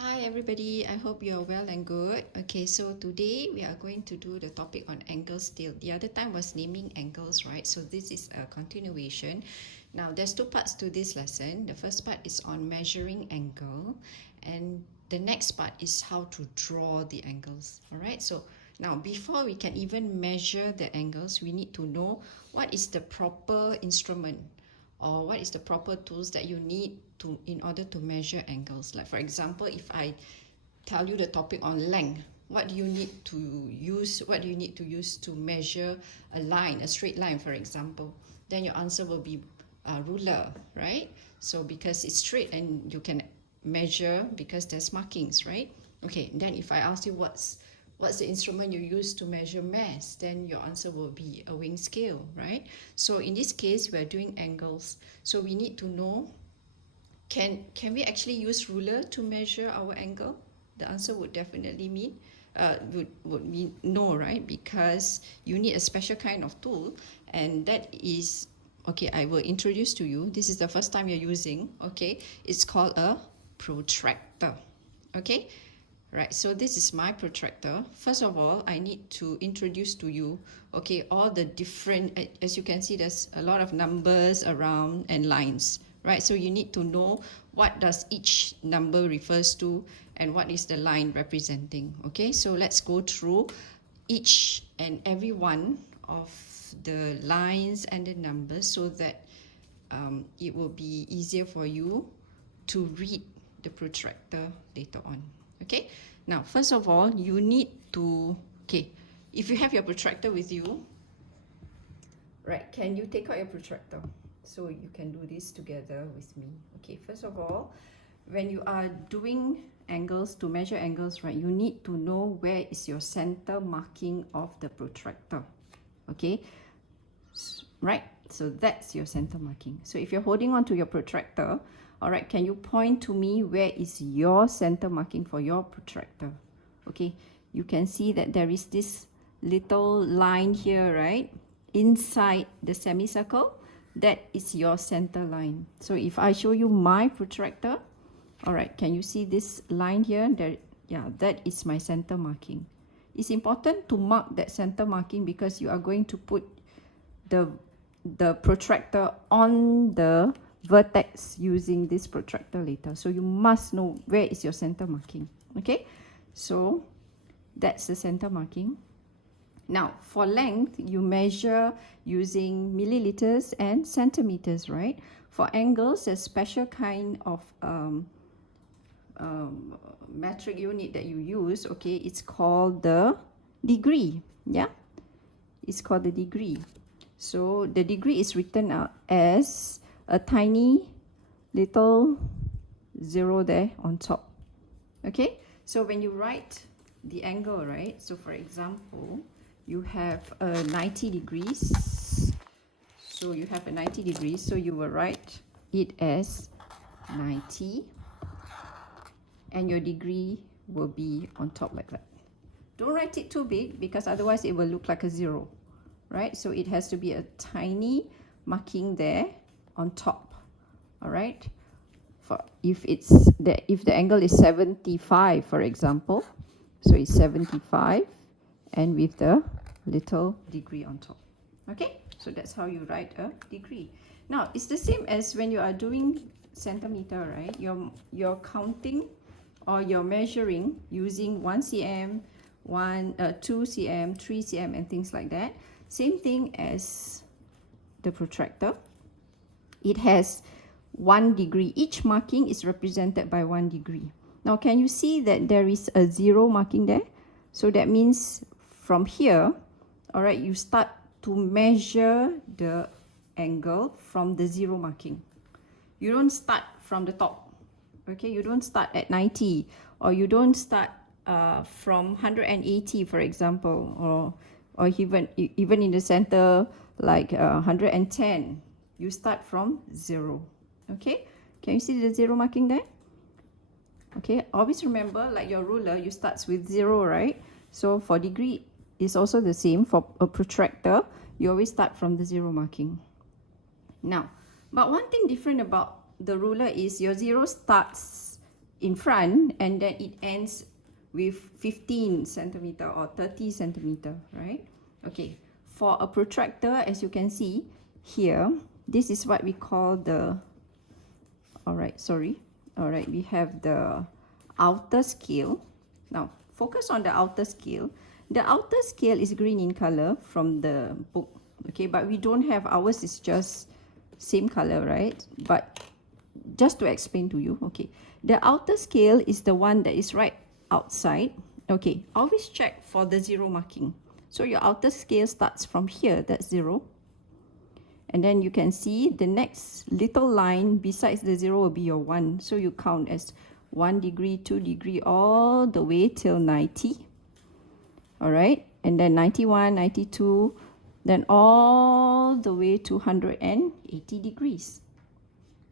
Hi everybody, I hope you're well and good. Okay, so today we are going to do the topic on angles still. The other time was naming angles, right? So this is a continuation. Now there's two parts to this lesson. The first part is on measuring angle, and the next part is how to draw the angles. All right, so now before we can even measure the angles, we need to know what is the proper instrument or what is the proper tools that you need to in order to measure angles. Like for example, if I tell you the topic on length, what do you need to use, to measure a line, a straight line, for example? Then your answer will be a ruler, right? So because it's straight and you can measure because there's markings, right? Okay, then if I ask you what's the instrument you use to measure mass, then your answer will be a weighing scale, right? So in this case, we're doing angles, so we need to know, can we actually use ruler to measure our angle? The answer would definitely mean would mean no, right? Because you need a special kind of tool, and that is, okay, I will introduce to you. This is the first time you're using, okay? It's called a protractor, okay? Right, so this is my protractor. First of all, I need to introduce to you, okay, all the different, as you can see, there's a lot of numbers around and lines, right? So you need to know what does each number refers to and what is the line representing, okay? So let's go through each and every one of the lines and the numbers so that it will be easier for you to read the protractor later on. Okay, now first of all, you need to, okay, if you have your protractor with you, right, can you take out your protractor so you can do this together with me? Okay, first of all, when you are doing angles, to measure angles, right, you need to know where is your center marking of the protractor. Okay, right, so that's your center marking. So if you're holding on to your protractor, all right, can you point to me where is your center marking for your protractor? Okay, you can see that there is this little line here, right? Inside the semicircle, that is your center line. So if I show you my protractor, all right, can you see this line here? There, yeah, that is my center marking. It's important to mark that center marking because you are going to put the protractor on the vertex using this protractor later. So you must know where is your center marking. Okay, so that's the center marking. Now for length, you measure using milliliters and centimeters, right? For angles, a special kind of metric unit that you use, okay, it's called the degree. Yeah, it's called the degree. So the degree is written out as a tiny little zero there on top. Okay, so when you write the angle, right, so for example, you have a 90 degrees. So you have a 90 degrees, so you will write it as 90, and your degree will be on top like that. Don't write it too big because otherwise it will look like a zero, right? So it has to be a tiny marking there on top. All right, for if the angle is 75, for example, so it's 75 and with the little degree on top. Okay, so that's how you write a degree. Now it's the same as when you are doing centimeter, right? You're counting or you're measuring using 1 cm, 2 cm, 3 cm and things like that. Same thing as the protractor. It has 1 degree. Each marking is represented by 1 degree. Now can you see that there is a zero marking there? So that means from here, all right, you start to measure the angle from the zero marking. You don't start from the top. Okay, you don't start at 90, or you don't start from 180, for example, or even in the center like 110. You start from 0. Okay, can you see the zero marking there? Okay, always remember, like your ruler, you start with 0, right? So for degree, it's also the same. For a protractor, you always start from the 0 marking. Now, but one thing different about the ruler is your 0 starts in front, and then it ends with 15 centimeter or 30 centimeter, right? Okay, for a protractor, as you can see here, this is what we call the, all right, we have the outer scale. Now, focus on the outer scale. The outer scale is green in color from the book, okay, but we don't have, ours is just same color, right? But just to explain to you, okay, the outer scale is the one that is right outside. Okay, always check for the zero marking. So your outer scale starts from here, that's 0. And then you can see the next little line besides the 0 will be your 1. So you count as 1 degree, 2 degree, all the way till 90. All right, and then 91, 92, then all the way to 180 degrees.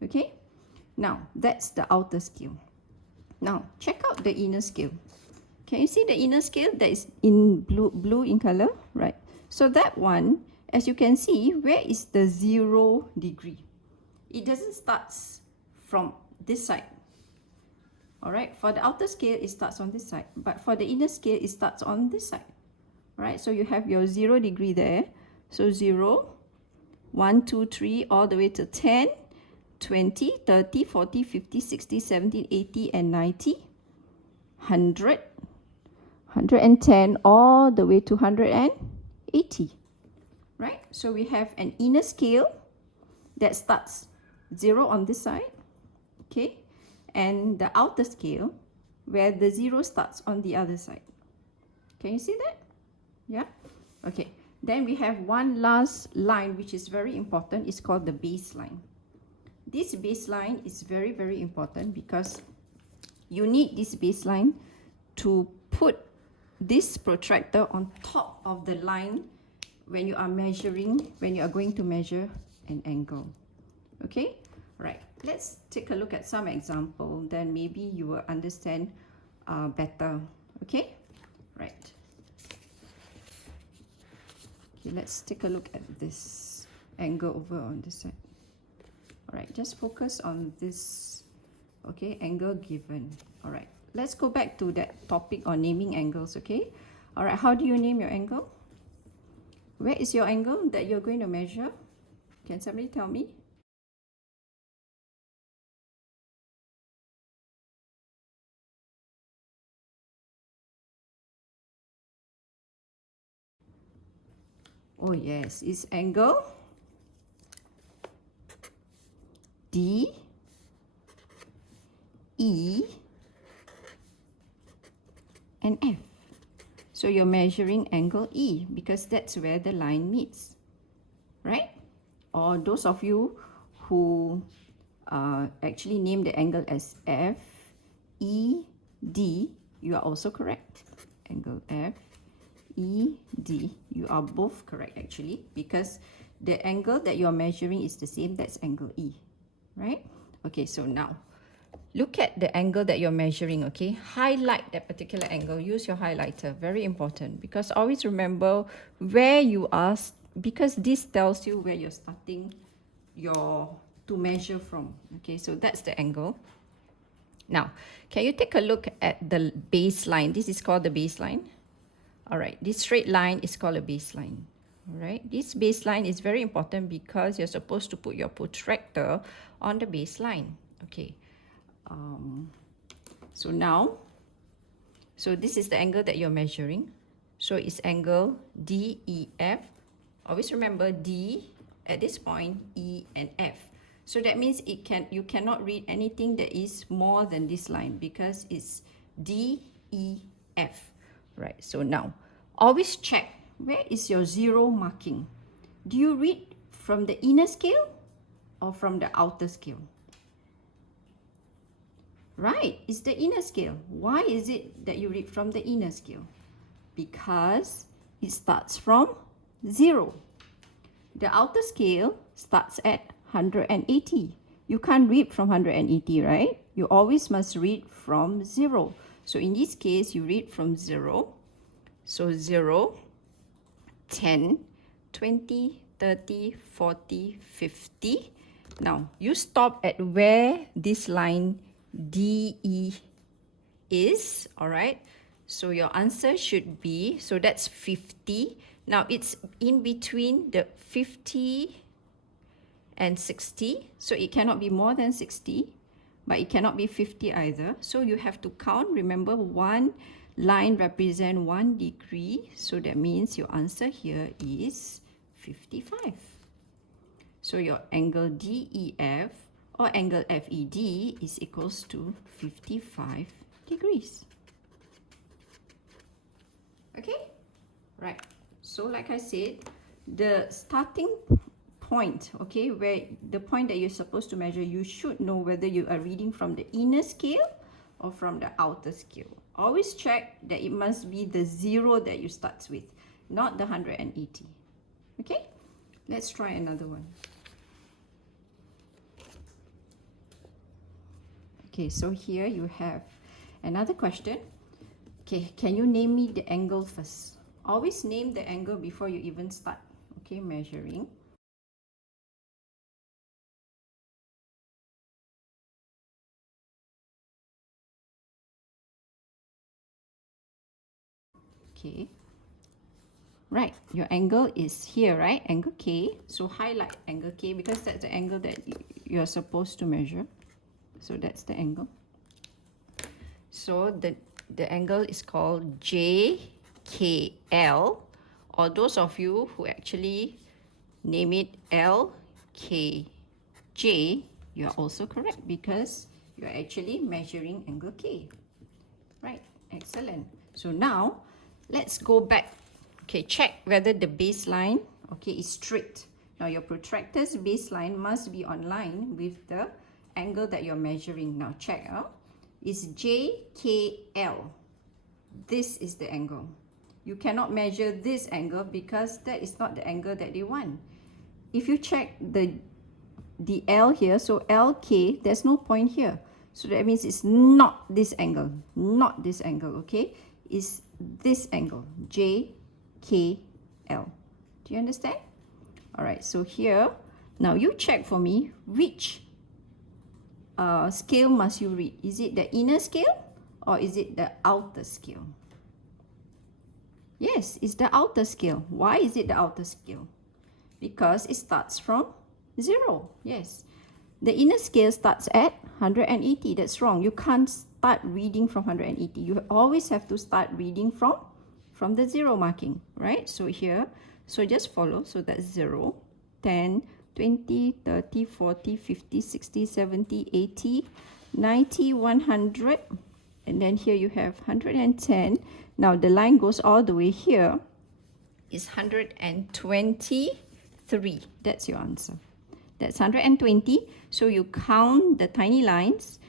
Okay, now that's the outer scale. Now check out the inner scale. Can you see the inner scale that is in blue in color, right? So that one, as you can see, where is the 0 degree? It doesn't start from this side. All right, for the outer scale, it starts on this side. But for the inner scale, it starts on this side. All right, so you have your 0 degree there. So 0, 1, 2, 3, all the way to 10, 20, 30, 40, 50, 60, 70, 80, and 90, 100, 110, all the way to 180. Right? So we have an inner scale that starts 0 on this side, okay? And the outer scale where the 0 starts on the other side. Can you see that? Yeah? Okay. Then we have one last line which is very important. It's called the baseline. This baseline is very, very important because you need this baseline to put this protractor on top of the line when you are measuring, when you are going to measure an angle. Okay? Right. Let's take a look at some example, then maybe you will understand better. Okay? Right. Okay, let's take a look at this angle over on this side. All right, just focus on this, okay, angle given. All right, let's go back to that topic on naming angles, okay? All right, how do you name your angle? Where is your angle that you're going to measure? Can somebody tell me? Oh yes, it's angle D, E, and F. So you're measuring angle E because that's where the line meets, right? Or those of you who actually name the angle as F, E, D, you are also correct. Angle F, E, D, you are both correct actually because the angle that you're measuring is the same, that's angle E, right? Okay, so now look at the angle that you're measuring, okay? Highlight that particular angle. Use your highlighter. Very important because always remember where you are, because this tells you where you're starting to measure from. Okay, so that's the angle. Now, can you take a look at the baseline? This is called the baseline. All right, this straight line is called a baseline. All right, this baseline is very important because you're supposed to put your protractor on the baseline. Okay. So this is the angle that you're measuring. So it's angle DEF. Always remember D at this point, E and F. So that means you cannot read anything that is more than this line because it's DEF. Right, so now always check where is your 0 marking. Do you read from the inner scale or from the outer scale? Right, it's the inner scale. Why is it that you read from the inner scale? Because it starts from 0. The outer scale starts at 180. You can't read from 180, right? You always must read from 0. So in this case, you read from 0. So 0, 10, 20, 30, 40, 50. Now, you stop at where this line DE is, all right? So your answer should be, so that's 50. Now it's in between the 50 and 60, so it cannot be more than 60, but it cannot be 50 either. So you have to count. Remember, one line represents 1 degree, so that means your answer here is 55. So your angle DEF or angle FED is equals to 55 degrees. Okay, right. So like I said, the starting point, okay, where the point that you're supposed to measure, you should know whether you are reading from the inner scale or from the outer scale. Always check that it must be the 0 that you start with, not the 180. Okay, let's try another one. Okay, so here you have another question. Okay, can you name me the angle first? Always name the angle before you even start, okay, measuring. Okay, right, your angle is here, right? Angle K. So highlight angle K because that's the angle that you're supposed to measure. So that's the angle. So the angle is called JKL, or those of you who actually name it LKJ, you are also correct because you are actually measuring angle K. Right, excellent. So now let's go back. Okay, check whether the baseline, okay, is straight. Now your protractor's baseline must be on line with the angle that you're measuring. Now check out. Is JKL. This is the angle. You cannot measure this angle because that is not the angle that they want. If you check the L here, so LK, there's no point here. So that means it's not this angle, not this angle, okay? It's this angle, JKL. Do you understand? All right, so here, now you check for me which scale must you read? Is it the inner scale or is it the outer scale? Yes, it's the outer scale. Why is it the outer scale? Because it starts from 0. Yes. The inner scale starts at 180. That's wrong. You can't start reading from 180. You always have to start reading from the 0 marking, right? So here, so just follow. So that's 0, 10, 20, 30, 40, 50, 60, 70, 80, 90, 100. And then here you have 110. Now the line goes all the way here. Is 123. That's your answer. That's 120. So you count the tiny lines.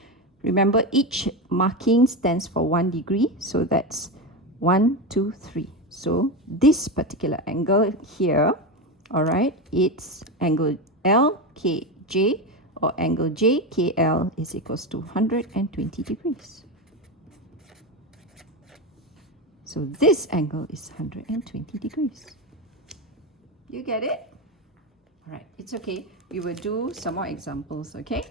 Remember, each marking stands for 1 degree. So that's 1, 2, 3. So this particular angle here, all right, it's angle LKJ or angle JKL is equals to 120 degrees. So this angle is 120 degrees. You get it? All right, it's okay. We will do some more examples, okay?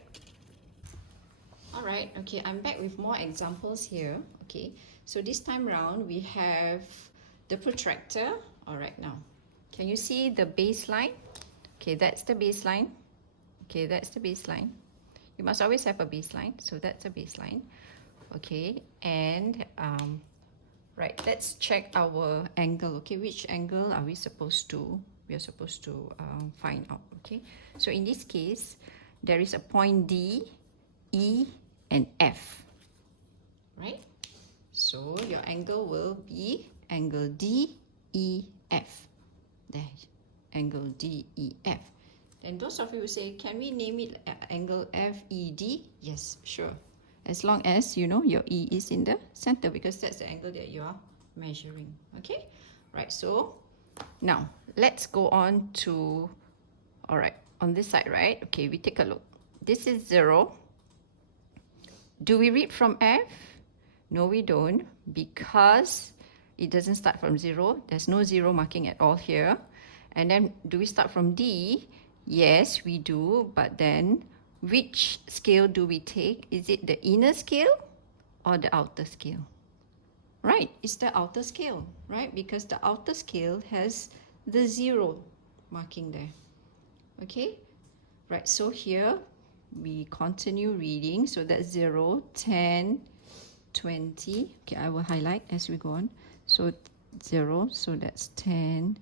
All right, okay, I'm back with more examples here. Okay, so this time round we have the protractor. All right, now, can you see the baseline? Okay, that's the baseline. Okay, that's the baseline. You must always have a baseline, so that's a baseline. Okay, and right, let's check our angle. Okay, which angle are we supposed to find out? Okay, so in this case, there is a point D, E, and F, right? So your angle will be angle DEF. There, angle DEF. Then those of you who say, can we name it angle FED? Yes, sure. As long as you know your E is in the center, because that's the angle that you are measuring. Okay, right, so now let's go on to, all right, on this side, right? Okay, we take a look. This is 0. Do we read from F? No, we don't, because it doesn't start from 0. There's no 0 marking at all here. And then do we start from D? Yes, we do, but then which scale do we take? Is it the inner scale or the outer scale? Right, it's the outer scale, right? Because the outer scale has the 0 marking there. Okay, right, so here we continue reading. So that's 0, 10, 20. Okay, I will highlight as we go on. So 0, so that's 10,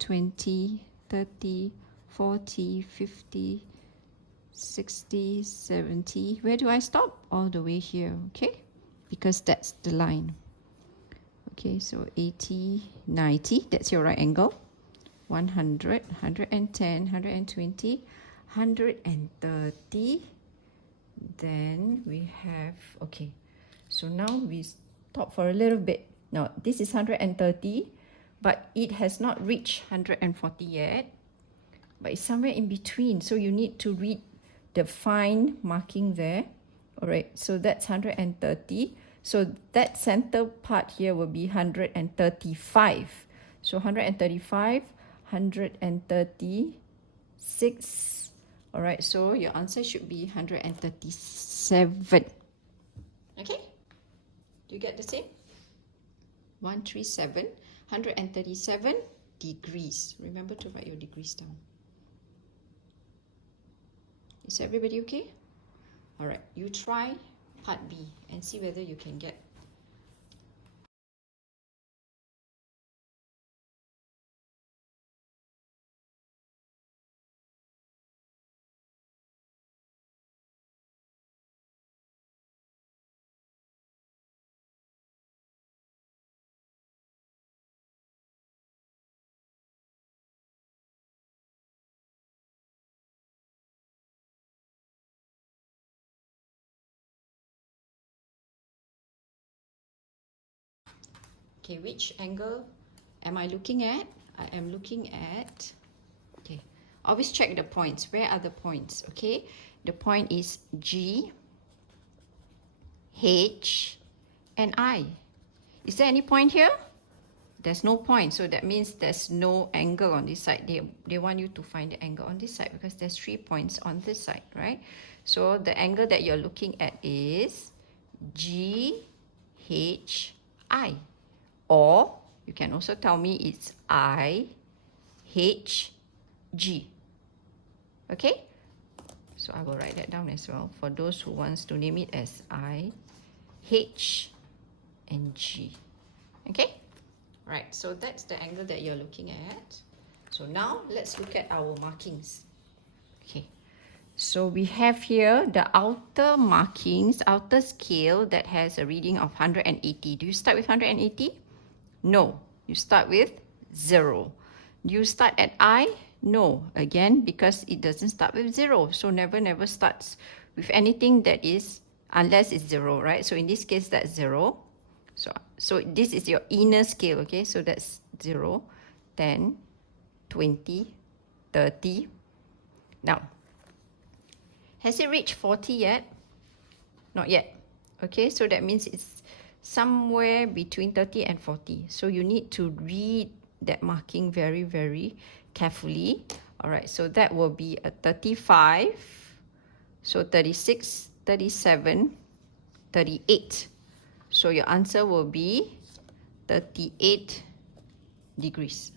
20, 30, 40, 50, 60, 70. Where do I stop? All the way here, okay? Because that's the line. Okay, so 80, 90, that's your right angle. 100, 110, 120, 130. Then we have, okay, so now we stop for a little bit. Now, this is 130, but it has not reached 140 yet, but it's somewhere in between. So you need to read the fine marking there. All right, so that's 130. So that center part here will be 135. So 135, 136. All right, so your answer should be 137. Okay, do you get the same? 137, 137 degrees. Remember to write your degrees down. Is everybody okay? All right, you try part B and see whether you can get. Okay, which angle am I looking at? I am looking at, okay, always check the points. Where are the points? Okay, the point is G, H, and I. Is there any point here? There's no point, so that means there's no angle on this side. They want you to find the angle on this side because there's 3 points on this side, right? So the angle that you're looking at is G, H, I. Or you can also tell me it's I, H, G. Okay? So I will write that down as well for those who wants to name it as I, H, and G. Okay? Right, so that's the angle that you're looking at. So now let's look at our markings. Okay, so we have here the outer markings, outer scale that has a reading of 180. Do you start with 180? No, you start with 0. Do you start at I? No, again, because it doesn't start with 0. So never starts with anything that is, unless it's 0, right? So in this case, that's 0. So this is your inner scale, okay? So that's 0, 10, 20, 30. Now, has it reached 40 yet? Not yet. Okay, so that means it's somewhere between 30 and 40. So you need to read that marking very, very carefully. All right, so that will be a 35. So 36, 37, 38. So your answer will be 38 degrees.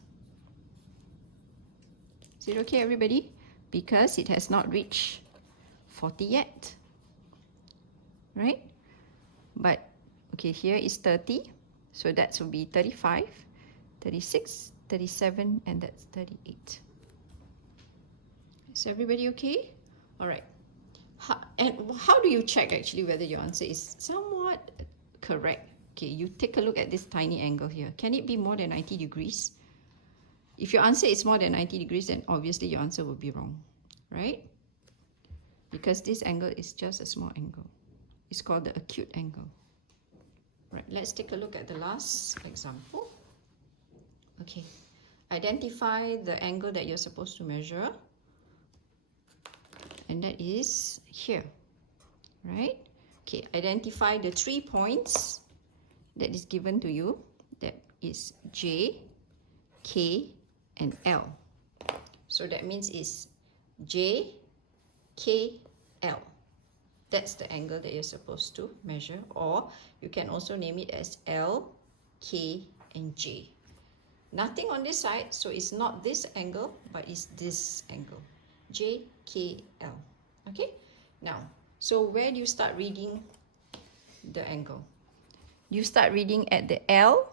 Is it okay, everybody? Because it has not reached 40 yet, right? But, okay, here is 30. So that will be 35, 36, 37, and that's 38. Is everybody okay? All right. How do you check actually whether your answer is somewhat correct? Okay, you take a look at this tiny angle here. Can it be more than 90 degrees? If your answer is more than 90 degrees, then obviously your answer will be wrong, right? Because this angle is just a small angle. It's called the acute angle. Right, let's take a look at the last example. Okay, identify the angle that you're supposed to measure. And that is here, right? Okay, identify the 3 points that is given to you. That is J, K, and L. So that means it's J, K, L. That's the angle that you're supposed to measure, or you can also name it as L, K, and J. Nothing on this side, so it's not this angle, but it's this angle. J, K, L. Okay? Now, so where do you start reading the angle? You start reading at the L?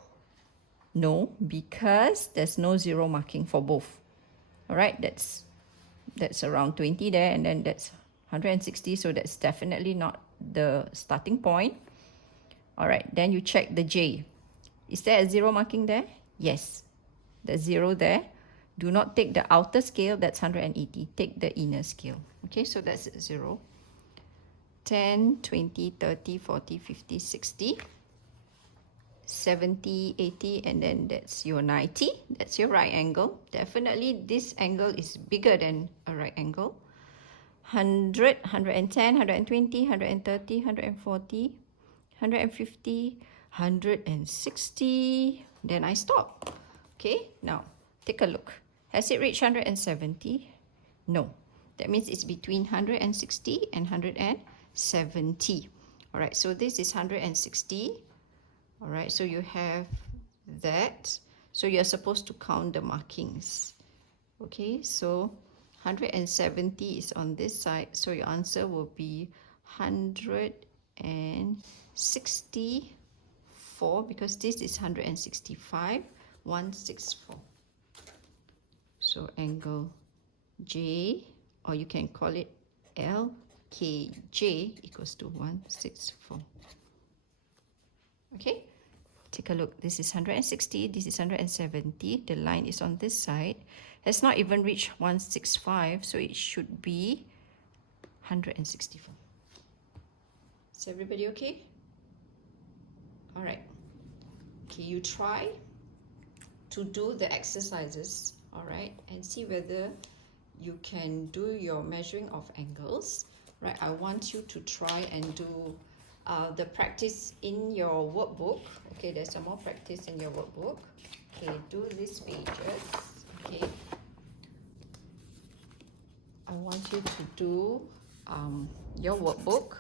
No, because there's no zero marking for both. All right, that's around 20 there, and then that's 160, so that's definitely not the starting point. All right, then you check the J. Is there a zero marking there? Yes, there's zero there. Do not take the outer scale, that's 180. Take the inner scale. Okay, so that's 0. 10, 20, 30, 40, 50, 60, 70, 80, and then that's your 90. That's your right angle. Definitely this angle is bigger than a right angle. 100, 110, 120, 130, 140, 150, 160. Then I stop. Okay, now take a look. Has it reached 170? No. That means it's between 160 and 170. All right, so this is 160. All right, so you have that. So you're supposed to count the markings. Okay, so 170 is on this side, so your answer will be 164, because this is 165, 164. So angle J, or you can call it LKJ, equals to 164. Okay, take a look. This is 160, this is 170. The line is on this side. Has not even reached 165, so it should be 164. Is everybody okay? All right. Okay, you try to do the exercises, all right, and see whether you can do your measuring of angles, right? I want you to try and do the practice in your workbook. Okay, there's some more practice in your workbook. Okay, do these pages. Okay, I want you to do your workbook.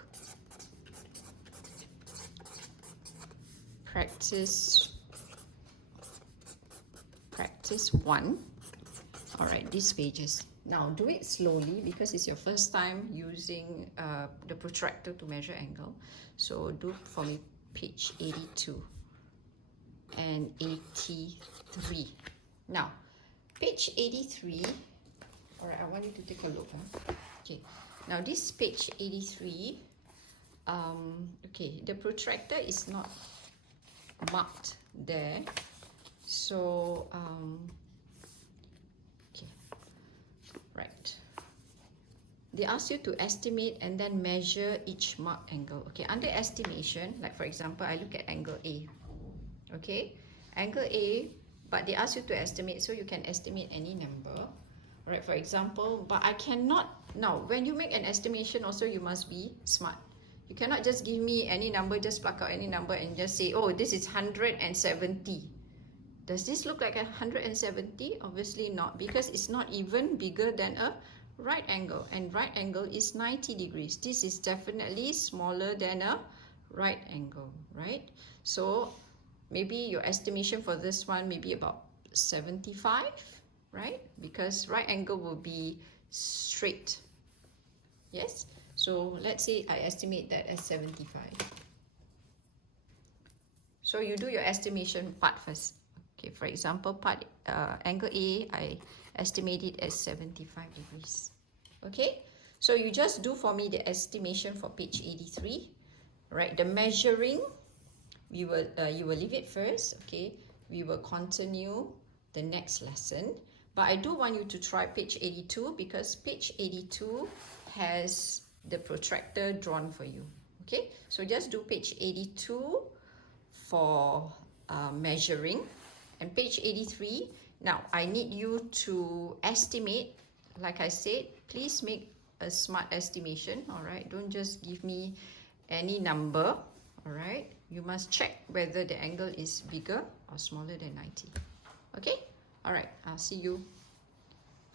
Practice 1. All right, these pages. Now do it slowly because it's your first time using the protractor to measure angle. So do for me page 82 and 83. Now page 83. All right, I want you to take a look. Okay, now this page 83. Okay, the protractor is not marked there, so okay, right, they ask you to estimate and then measure each marked angle. Okay, under estimation, like for example, I look at angle A. Okay, angle A, but they ask you to estimate, so you can estimate any number. All right, for example, but I cannot. Now when you make an estimation also, you must be smart. You cannot just give me any number, just pluck out any number and just say, oh, this is 170. Does this look like 170? Obviously not, because it's not even bigger than a right angle, and right angle is 90 degrees. This is definitely smaller than a right angle, right? So maybe your estimation for this one may be about 75, right? Because right angle will be straight. Yes? So let's say I estimate that as 75. So you do your estimation part first. Okay, for example, part angle A, I estimate it as 75 degrees. Okay, so you just do for me the estimation for page 83. Right, the measuring, you will leave it first. Okay, we will continue the next lesson. But I do want you to try page 82 because page 82 has the protractor drawn for you. Okay, so just do page 82 for measuring, and page 83. Now I need you to estimate. Like I said, please make a smart estimation. All right, don't just give me any number. All right, you must check whether the angle is bigger or smaller than 90. Okay, all right, I'll see you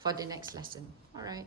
for the next lesson. All right.